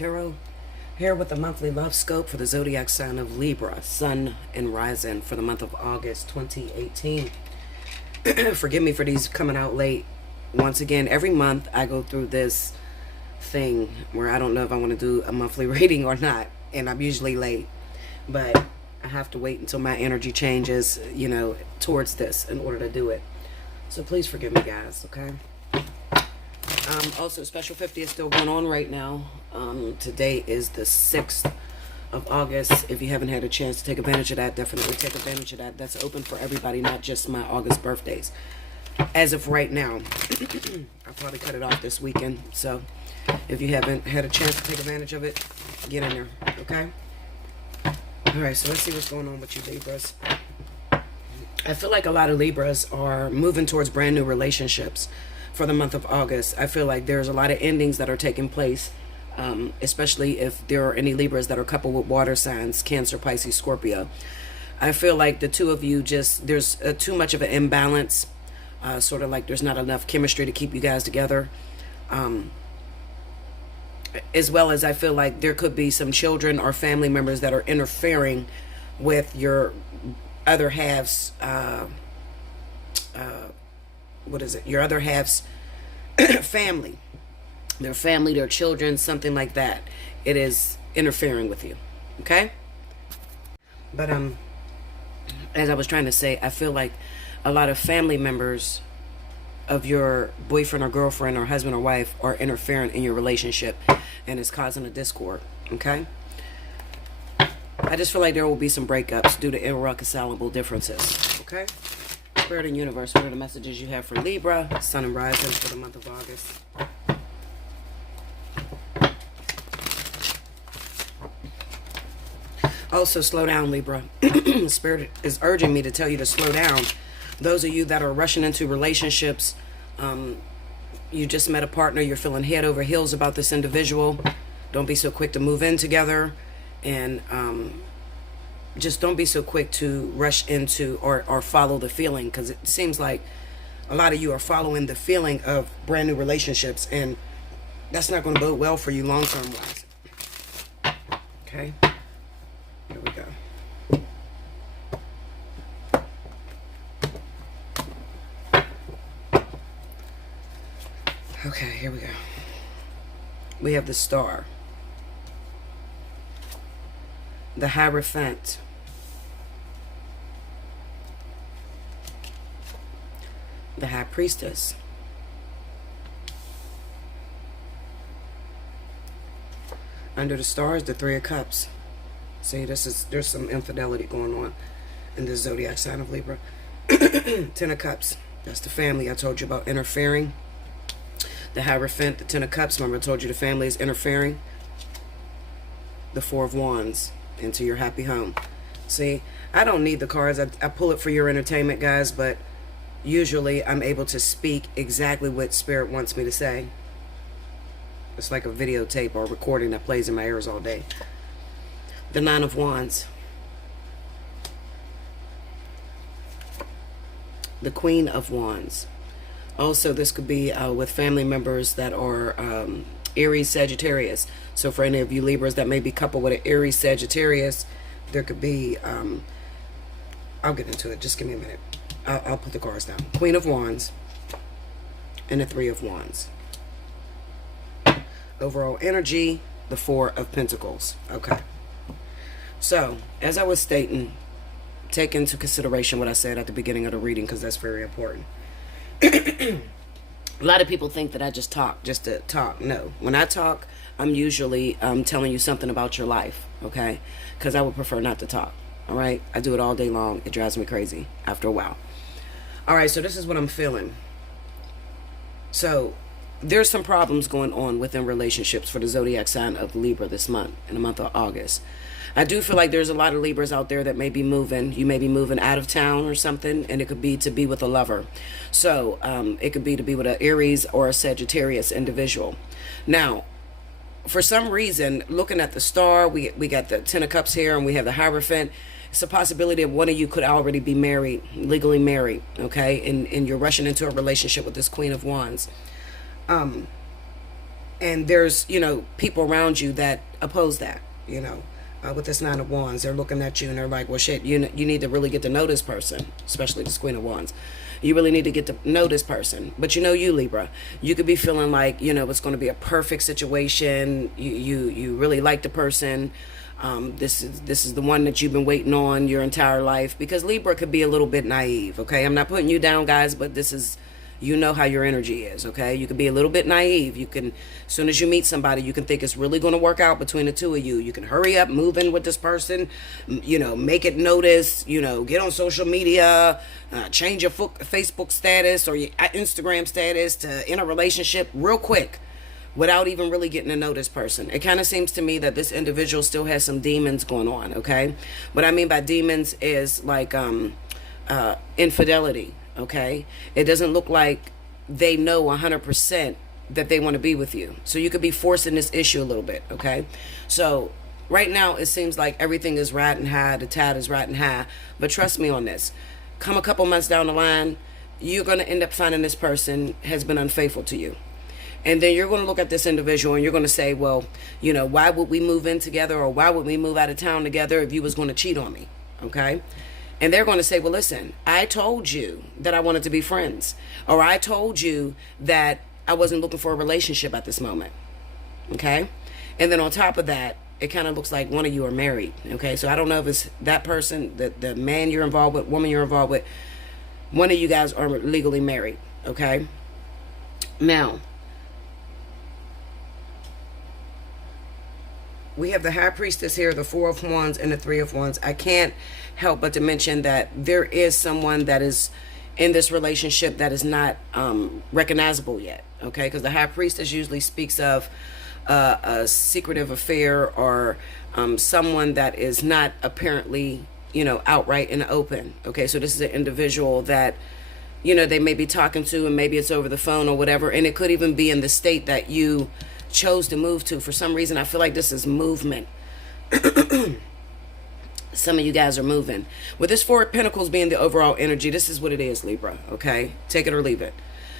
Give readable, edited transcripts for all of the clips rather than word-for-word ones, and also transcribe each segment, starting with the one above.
Tarot, here with the monthly love scope for the zodiac sign of Libra, Sun and Rising for the month of August 2018. Forgive me for these coming out late. Once again, every month I go through this thing where I don't know if I want to do a monthly reading or not, and I'm usually late, but I have to wait until my energy changes, towards this in order to do it. So please forgive me, guys, okay? Also, Special 50 is still going on right now. Today is the 6th of August. If you haven't had a chance to take advantage of that, definitely take advantage of that. That's open for everybody, not just my August birthdays. As of right now, I'll probably cut it off this weekend. So if you haven't had a chance to take advantage of it, get in there, okay? All right, so let's see what's going on with you, Libras. I feel like a lot of Libras are moving towards brand new relationships for the month of August. I feel like there's a lot of endings that are taking place, especially if there are any Libras that are coupled with water signs, Cancer, Pisces, Scorpio. I feel like the two of you there's too much of an imbalance, sort of like there's not enough chemistry to keep you guys together. As well as I feel like there could be some children or family members that are interfering with your other half's your other half's family, their children, something like that. It is interfering with you, okay? But as I was trying to say, I feel like a lot of family members of your boyfriend or girlfriend or husband or wife are interfering in your relationship, and it's causing a discord, okay? I just feel like there will be some breakups due to irreconcilable differences, okay? Spirit and universe, what are the messages you have for Libra, Sun and Rising for the month of August? Also, slow down, Libra. Spirit is urging me to tell you to slow down. Those of you that are rushing into relationships, you just met a partner, you're feeling head over heels about this individual. Don't be so quick to move in together, and just don't be so quick to rush into or follow the feeling, because it seems like a lot of you are following the feeling of brand new relationships, and that's not going to bode well for you long term wise. Okay, here we go. Okay, here we go. We have the Star, the Hierophant, the High Priestess, under the stars, the Three of Cups. See, there's some infidelity going on in the zodiac sign of Libra. 10 of Cups, that's the family I told you about interfering. The Hierophant, the 10 of Cups, remember I told you the family is interfering. The Four of Wands, into your happy home. See, I don't need the cards. I pull it for your entertainment, guys, but usually I'm able to speak exactly what Spirit wants me to say. It's like a videotape or a recording that plays in my ears all day. The Nine of Wands. The Queen of Wands. Also, this could be with family members that are Aries, Sagittarius. So for any of you Libras that may be coupled with an Aries, Sagittarius, there could be, I'll get into it. Just give me a minute. I'll put the cards down. Queen of Wands and the Three of Wands. Overall energy, the Four of Pentacles. Okay. So, as I was stating, take into consideration what I said at the beginning of the reading, because that's very important. A lot of people think that I just talk just to talk. No. When I talk, I'm usually telling you something about your life, okay? Because I would prefer not to talk, all right? I do it all day long. It drives me crazy after a while. All right, so this is what I'm feeling. So there's some problems going on within relationships for the zodiac sign of Libra this month, in the month of August. I do feel like there's a lot of Libras out there that may be moving. You may be moving out of town or something, and it could be to be with a lover. So it could be to be with an Aries or a Sagittarius individual. Now, for some reason, looking at the Star, we got the 10 of Cups here, and we have the Hierophant. It's a possibility that one of you could already be married, legally married, okay? And you're rushing into a relationship with this Queen of Wands. And there's, you know, people around you that oppose that, you know. With this Nine of Wands, they're looking at you and they're like, well, shit, you need to really get to know this person, especially this Queen of Wands. You really need to get to know this person. But you know, you Libra, you could be feeling like, you know, it's going to be a perfect situation. You really like the person. This is the one that you've been waiting on your entire life, because Libra could be a little bit naive. Okay, I'm not putting you down, guys, but this is, you know how your energy is. Okay, you can be a little bit naive. You can, as soon as you meet somebody, you can think it's really going to work out between the two of you. You can hurry up, move in with this person, you know, make it notice, you know, get on social media, change your Facebook status or your Instagram status to in a relationship real quick, without even really getting to know this person. It kind of seems to me that this individual still has some demons going on. Okay, what I mean by demons is like infidelity. Okay, it doesn't look like they know 100% that they want to be with you. So you could be forcing this issue a little bit. Okay, so right now it seems like everything is riding high, the tide is riding high. But trust me on this, come a couple months down the line, you're going to end up finding this person has been unfaithful to you. And then you're going to look at this individual and you're going to say, well, you know, why would we move in together, or why would we move out of town together if you was going to cheat on me? Okay. And they're going to say, well, listen, I told you that I wanted to be friends, or I told you that I wasn't looking for a relationship at this moment. Okay. And then on top of that, it kind of looks like one of you are married. Okay. So I don't know if it's that person, the man you're involved with, woman you're involved with, one of you guys are legally married. Okay. Now, we have the High Priestess here, the Four of Wands, and the Three of Wands. I can't help but to mention that there is someone that is in this relationship that is not recognizable yet. Okay, because the High Priestess usually speaks of a secretive affair, or someone that is not apparently, you know, outright in the open. Okay, so this is an individual that, you know, they may be talking to, and maybe it's over the phone or whatever, and it could even be in the state that you chose to move to. For some reason, I feel like this is movement. Some of you guys are moving. With this Four of Pentacles being the overall energy, this is what it is, Libra. Okay, take it or leave it.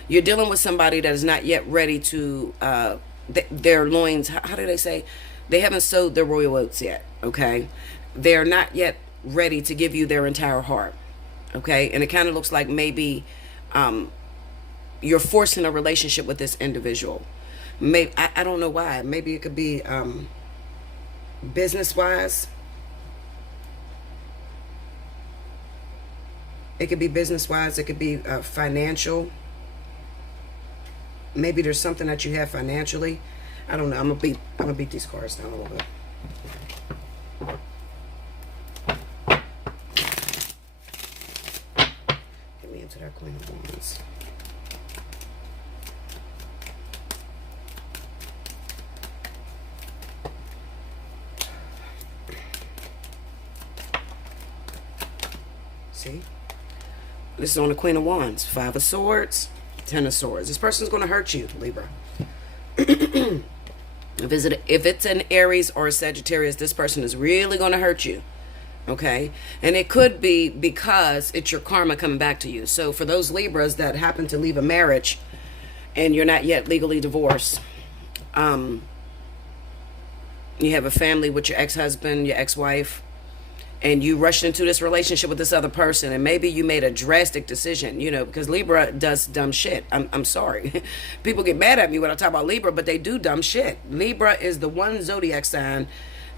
You're dealing with somebody that is not yet ready to their loins, how do they say, they haven't sowed their royal oats yet. Okay, they're not yet ready to give you their entire heart. Okay, and it kind of looks like maybe you're forcing a relationship with this individual. Maybe, I don't know why. Maybe it could be business-wise. It could be business-wise. It could be financial. Maybe there's something that you have financially. I don't know. I'm gonna beat these cards down a little bit. Get me into that Queen of Wands. See? This is on the Queen of Wands. Five of Swords, Ten of Swords. This person's going to hurt you, Libra. If it's an Aries or a Sagittarius, this person is really going to hurt you. Okay? And it could be because it's your karma coming back to you. So for those Libras that happen to leave a marriage and you're not yet legally divorced, you have a family with your ex-husband, your ex-wife, and you rushed into this relationship with this other person, and maybe you made a drastic decision, you know, because Libra does dumb shit. I'm sorry. People get mad at me when I talk about Libra, but they do dumb shit. Libra is the one zodiac sign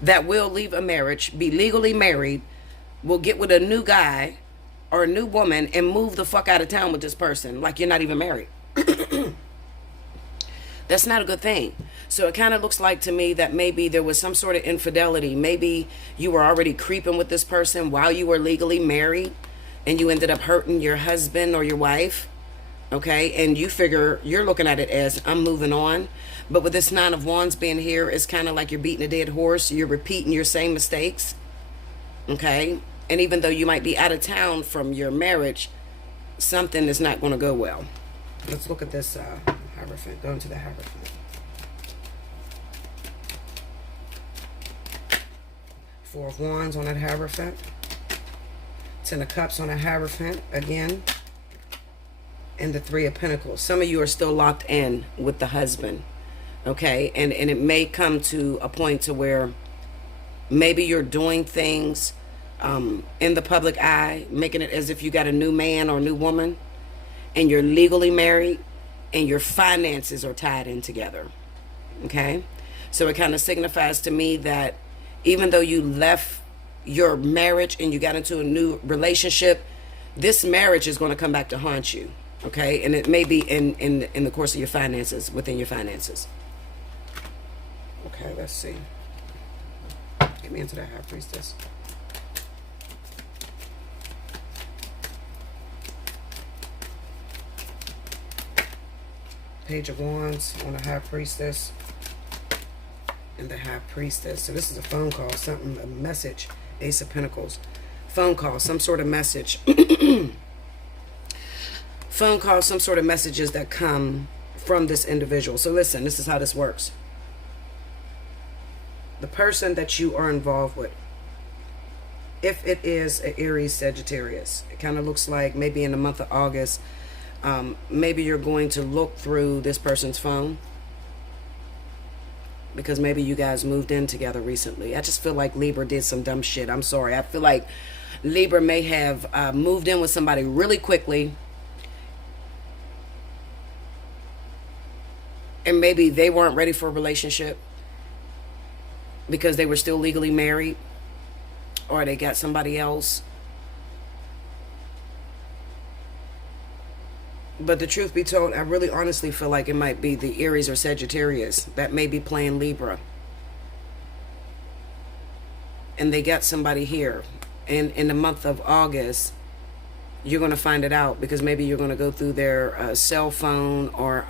that will leave a marriage, be legally married, will get with a new guy or a new woman and move the fuck out of town with this person like you're not even married. That's not a good thing. So it kind of looks like to me that maybe there was some sort of infidelity. Maybe you were already creeping with this person while you were legally married, and you ended up hurting your husband or your wife. Okay, and you figure, you're looking at it as, I'm moving on. But with this Nine of Wands being here, it's kind of like you're beating a dead horse. You're repeating your same mistakes. Okay, and even though you might be out of town from your marriage, something is not going to go well. Let's look at this Hierophant. Go into the Hierophant. Four of Wands on that Hierophant. Ten of Cups on that Hierophant again. And the Three of Pentacles. Some of you are still locked in with the husband. Okay, and it may come to a point to where maybe you're doing things in the public eye, making it as if you got a new man or a new woman, and you're legally married, and your finances are tied in together. Okay, so it kind of signifies to me that even though you left your marriage and you got into a new relationship, this marriage is going to come back to haunt you. Okay, and it may be in the course of your finances, within your finances. Okay, let's see. Get me into that High Priestess. Page of Wands on the High Priestess and the High Priestess. So this is a phone call, something, a message. Ace of Pentacles. Phone call, some sort of message. Phone call, some sort of messages that come from this individual. So listen, this is how this works. The person that you are involved with, if it is an Aries Sagittarius, it kind of looks like maybe in the month of August, maybe you're going to look through this person's phone because maybe you guys moved in together recently. I just feel like Libra did some dumb shit. I'm sorry. I feel like Libra may have moved in with somebody really quickly, and maybe they weren't ready for a relationship because they were still legally married, or they got somebody else. But the truth be told, I really honestly feel like it might be the Aries or Sagittarius that may be playing Libra. And they got somebody here. And in the month of August, you're going to find it out, because maybe you're going to go through their cell phone or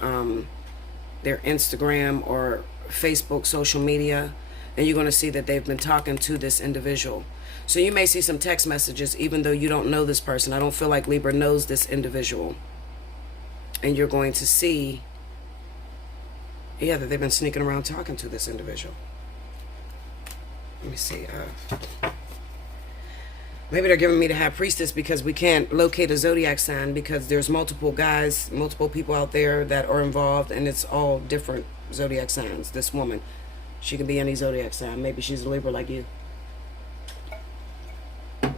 their Instagram or Facebook, social media, and you're going to see that they've been talking to this individual. So you may see some text messages even though you don't know this person. I don't feel like Libra knows this individual. And you're going to see, yeah, that they've been sneaking around talking to this individual. Let me see. Maybe they're giving me the High Priestess because we can't locate a zodiac sign, because there's multiple guys, multiple people out there that are involved, and it's all different zodiac signs. This woman, she can be any zodiac sign. Maybe she's a Libra like you. Let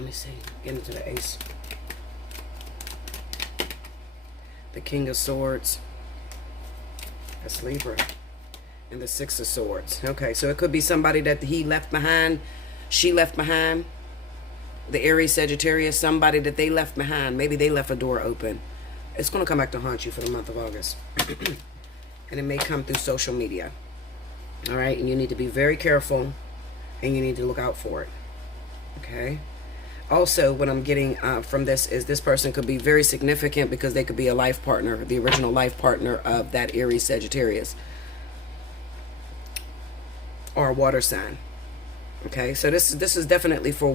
me see. Get into the Ace. The King of Swords. That's Libra. And the Six of Swords. Okay, so it could be somebody that he left behind, she left behind. The Aries Sagittarius, somebody that they left behind. Maybe they left a door open. It's going to come back to haunt you for the month of August. And it may come through social media. All right, and you need to be very careful, and you need to look out for it. Okay. Also, what I'm getting from this is this person could be very significant because they could be a life partner, the original life partner of that Aries Sagittarius, or a water sign. Okay, so this is definitely for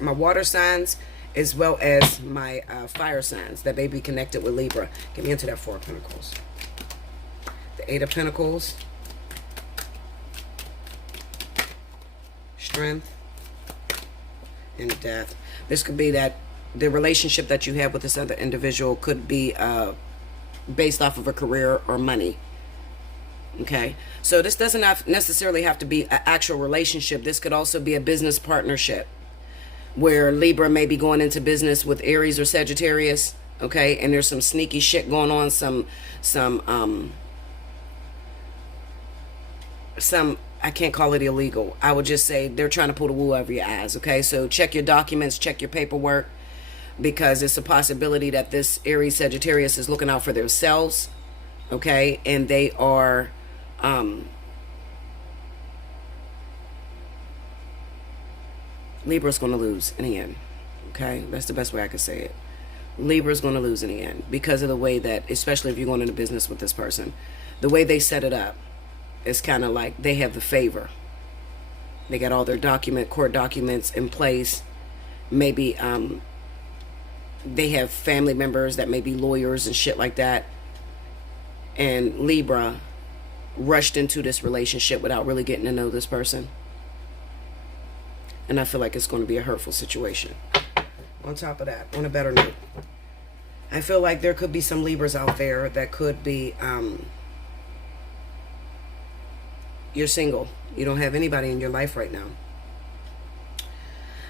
my water signs as well as my fire signs that may be connected with Libra. Get me into that Four of Pentacles. The Eight of Pentacles. Strength. And Death. This could be that the relationship that you have with this other individual could be based off of a career or money. Okay, so this doesn't necessarily have to be an actual relationship. This could also be a business partnership where Libra may be going into business with Aries or Sagittarius. Okay, and there's some sneaky shit going on, some I can't call it illegal. I would just say they're trying to pull the wool over your eyes. Okay, so check your documents, check your paperwork, because it's a possibility that this Aries Sagittarius is looking out for themselves. Okay, and they are Libra's going to lose in the end. Okay, that's the best way I could say it. Libra's going to lose in the end because of the way that, especially if you're going into business with this person, the way they set it up. It's kind of like they have the favor. They got all their court documents in place. Maybe they have family members that may be lawyers and shit like that. And Libra rushed into this relationship without really getting to know this person. And I feel like it's going to be a hurtful situation. On top of that, on a better note, I feel like there could be some Libras out there that could be you're single. You don't have anybody in your life right now.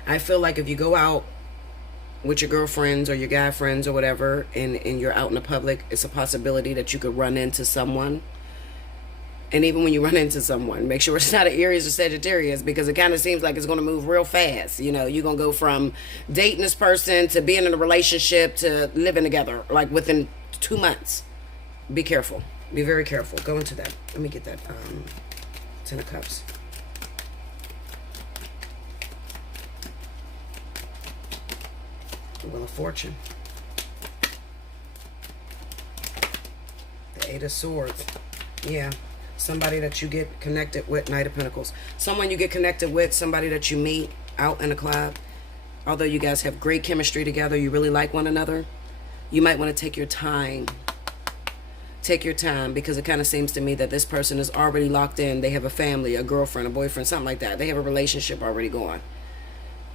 I feel like if you go out with your girlfriends or your guy friends or whatever, and you're out in the public, it's a possibility that you could run into someone. And even when you run into someone, make sure it's not an Aries or Sagittarius, because it kind of seems like it's going to move real fast. You know, you're going to go from dating this person to being in a relationship to living together, like within 2 months. Be careful. Be very careful. Go into that. Let me get that 10 of Cups. The Wheel of Fortune. The 8 of Swords. Yeah. Somebody that you get connected with. Knight of Pentacles. Someone you get connected with. Somebody that you meet out in a club. Although you guys have great chemistry together, you really like one another, you might want to take your time. Take your time, because it kind of seems to me that this person is already locked in. They have a family, a girlfriend, a boyfriend, something like that. They have a relationship already going.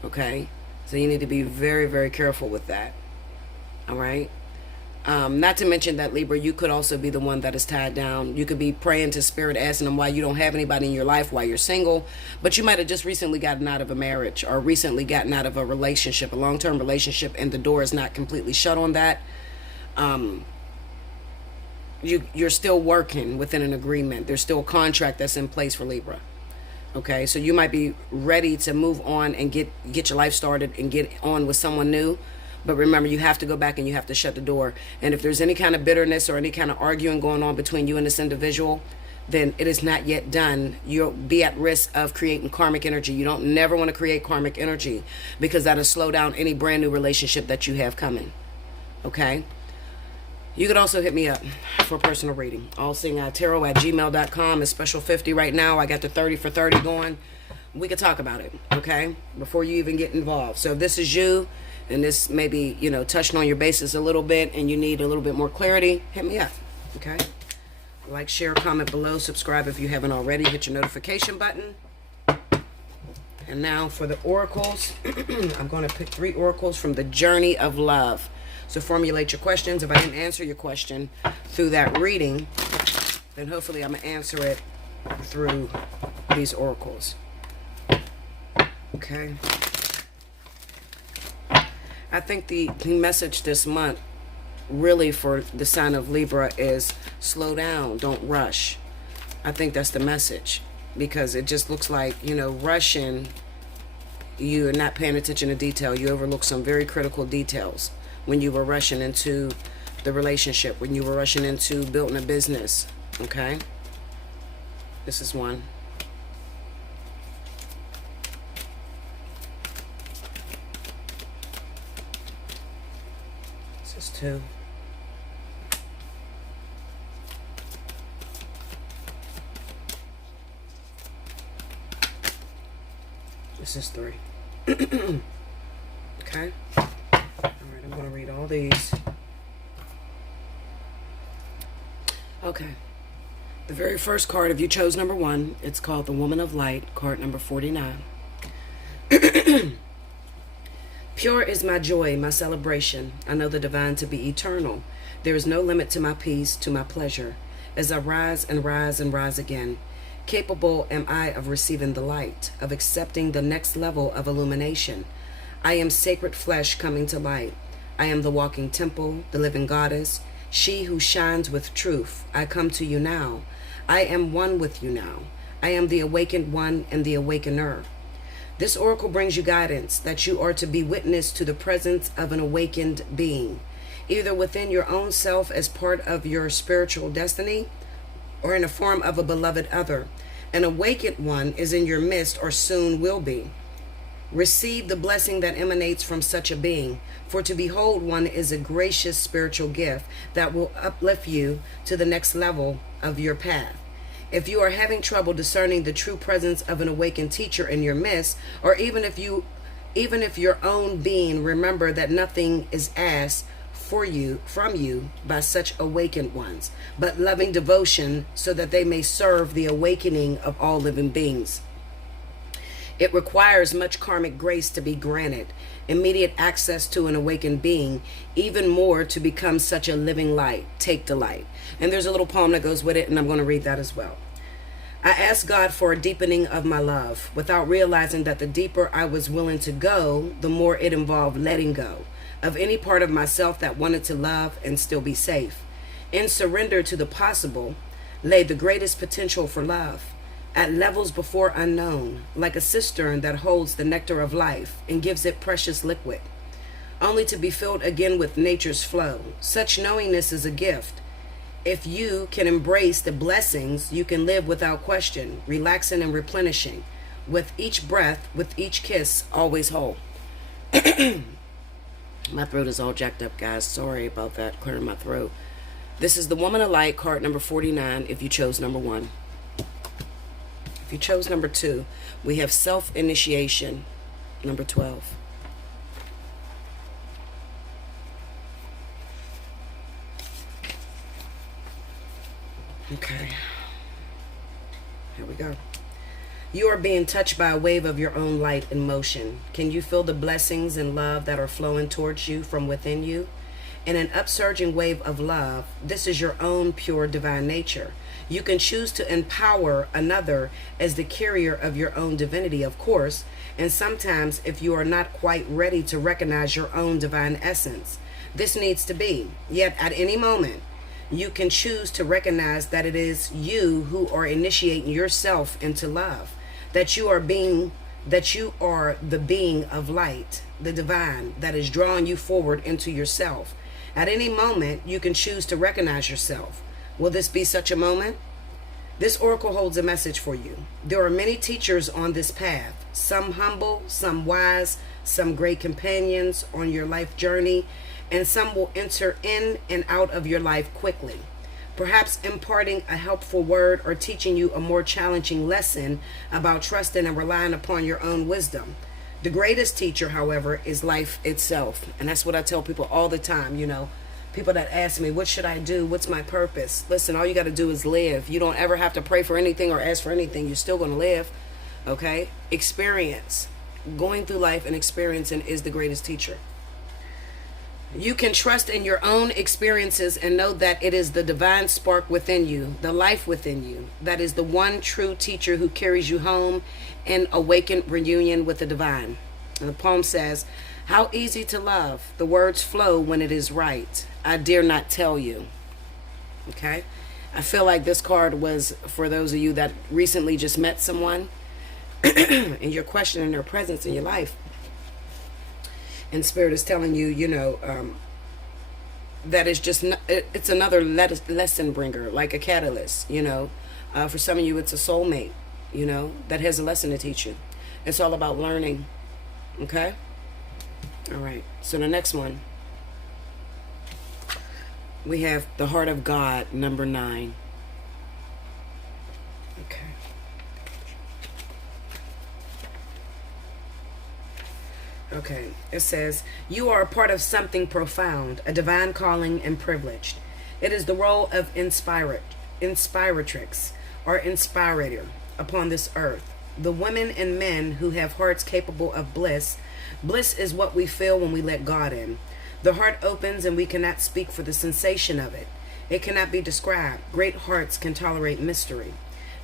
Okay? So you need to be very, very careful with that. All right? Not to mention that, Libra, you could also be the one that is tied down. You could be praying to Spirit, asking them why you don't have anybody in your life, why you're single. But you might have just recently gotten out of a marriage, or recently gotten out of a relationship, a long-term relationship, and the door is not completely shut on that. You're still working within an agreement. There's still a contract that's in place for Libra. Okay, so you might be ready to move on and get your life started and get on with someone new. But remember, you have to go back and you have to shut the door. And if there's any kind of bitterness or any kind of arguing going on between you and this individual, then it is not yet done. You'll be at risk of creating karmic energy. You don't never want to create karmic energy, because that'll slow down any brand new relationship that you have coming. Okay? You could also hit me up for a personal reading. Allseeingeyetarot@gmail.com is special 50 right now. I got the 30 for 30 going. We could talk about it, okay? Before you even get involved. So if this is you, and this maybe, you know, touching on your bases a little bit, and you need a little bit more clarity, hit me up, okay? Like, share, comment below, subscribe if you haven't already. Hit your notification button. And now for the oracles. I'm going to pick 3 oracles from the Journey of Love. So formulate your questions. If I didn't answer your question through that reading, then hopefully I'm going to answer it through these oracles. Okay. I think the message this month really for the sign of Libra is slow down, don't rush. I think that's the message, because it just looks like, you know, rushing, you're not paying attention to detail. You overlook some very critical details when you were rushing into the relationship, when you were rushing into building a business. Okay? This is one. This is 2. This is 3. Okay? Alright, I'm going to read all these. Okay. The very first card, if you chose number 1, it's called the Woman of Light, card number 49. Pure is my joy, my celebration. I know the divine to be eternal. There is no limit to my peace, to my pleasure, as I rise and rise and rise again. Capable am I of receiving the light, of accepting the next level of illumination. I am sacred flesh coming to light. I am the walking temple, the living goddess, she who shines with truth. I come to you now. I am one with you now. I am the awakened one and the awakener. This oracle brings you guidance that you are to be witness to the presence of an awakened being, either within your own self as part of your spiritual destiny, or in the form of a beloved other. An awakened one is in your midst, or soon will be. Receive the blessing that emanates from such a being, for to behold one is a gracious spiritual gift that will uplift you to the next level of your path. If you are having trouble discerning the true presence of an awakened teacher in your midst, or even if your own being, remember that nothing is asked from you by such awakened ones, but loving devotion so that they may serve the awakening of all living beings. It requires much karmic grace to be granted, immediate access to an awakened being, even more to become such a living light. Take delight. And there's a little poem that goes with it, and I'm going to read that as well. I asked God for a deepening of my love without realizing that the deeper I was willing to go, the more it involved letting go of any part of myself that wanted to love and still be safe. In surrender to the possible lay the greatest potential for love, at levels before unknown, like a cistern that holds the nectar of life and gives it precious liquid, only to be filled again with nature's flow. Such knowingness is a gift. If you can embrace the blessings, you can live without question, relaxing and replenishing. With each breath, with each kiss, always whole. My throat is all jacked up, guys. Sorry about that, clearing my throat. This is the Woman of Light, card number 49, if you chose number 1. If you chose number 2, we have Self-Initiation, number 12. Okay, here we go. You are being touched by a wave of your own light and motion. Can you feel the blessings and love that are flowing towards you from within you? In an upsurging wave of love, this is your own pure divine nature. You can choose to empower another as the carrier of your own divinity, of course, and sometimes if you are not quite ready to recognize your own divine essence, this needs to be. Yet at any moment, you can choose to recognize that it is you who are initiating yourself into love, that you are the being of light, the divine that is drawing you forward into yourself. At any moment, you can choose to recognize yourself. Will this be such a moment? This oracle holds a message for you. There are many teachers on this path, some humble, some wise, some great companions on your life journey, and some will enter in and out of your life quickly, perhaps imparting a helpful word or teaching you a more challenging lesson about trusting and relying upon your own wisdom. The greatest teacher, however, is life itself. And that's what I tell people all the time, people that ask me, what should I do? What's my purpose? Listen, all you got to do is live. You don't ever have to pray for anything or ask for anything. You're still going to live, okay? Experience. Going through life and experiencing is the greatest teacher. You can trust in your own experiences and know that it is the divine spark within you, the life within you, that is the one true teacher who carries you home in awakened reunion with the divine. And the poem says, how easy to love. The words flow when it is right. I dare not tell you. Okay? I feel like this card was for those of you that recently just met someone and you're questioning their presence in your life. And Spirit is telling you, that is just, it's another lesson bringer, like a catalyst, For some of you, it's a soulmate, that has a lesson to teach you. It's all about learning, okay? All right, so the next one, we have the Heart of God, number 9. Okay. Okay, it says, you are a part of something profound, a divine calling and privileged. It is the role of inspiratrix or inspirator upon this earth. The women and men who have hearts capable of bliss. Bliss is what we feel when we let God in. The heart opens and we cannot speak for the sensation of it. It cannot be described. Great hearts can tolerate mystery.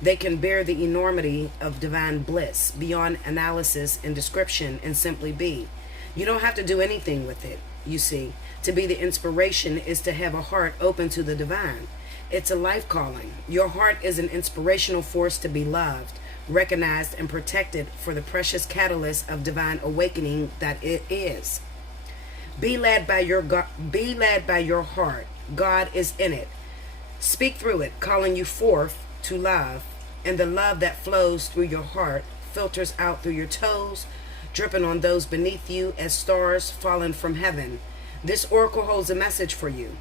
They can bear the enormity of divine bliss beyond analysis and description and simply be. You don't have to do anything with it, you see. To be the inspiration is to have a heart open to the divine. It's a life calling. Your heart is an inspirational force to be loved, recognized, and protected for the precious catalyst of divine awakening that it is. Be led by your heart. God is in it. Speak through it, calling you forth to love. And the love that flows through your heart filters out through your toes, dripping on those beneath you as stars fallen from heaven. This oracle holds a message for you,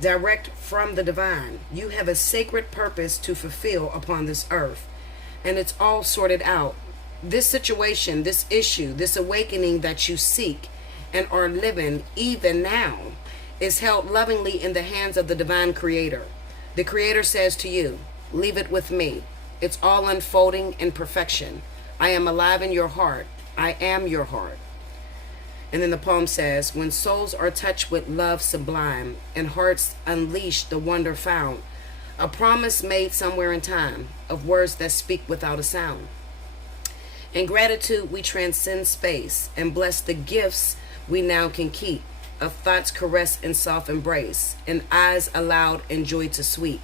direct from the divine. You have a sacred purpose to fulfill upon this earth, and it's all sorted out. This situation, this issue, this awakening that you seek and are living even now is held lovingly in the hands of the divine creator. The creator says to you, leave it with me. It's all unfolding in perfection. I am alive in your heart. I am your heart. And then the poem says, when souls are touched with love sublime and hearts unleash the wonder found, A promise made somewhere in time of words that speak without a sound. In gratitude, we transcend space and bless the gifts we now can keep, of thoughts caressed in soft embrace, and eyes allowed in joy to sweet.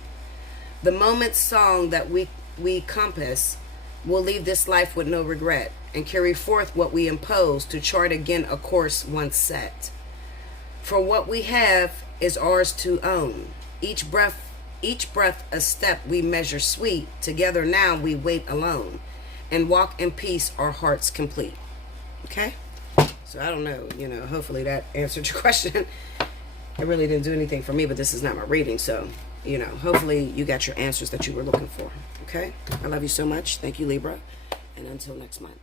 The moment's song that we compass will leave this life with no regret, and carry forth what we impose to chart again a course once set. For what we have is ours to own. Each breath a step we measure sweet. Together now we wait alone, and walk in peace, our hearts complete. Okay? So I don't know, hopefully that answered your question. It really didn't do anything for me, but this is not my reading, so, hopefully you got your answers that you were looking for. Okay? I love you so much. Thank you, Libra. And until next month.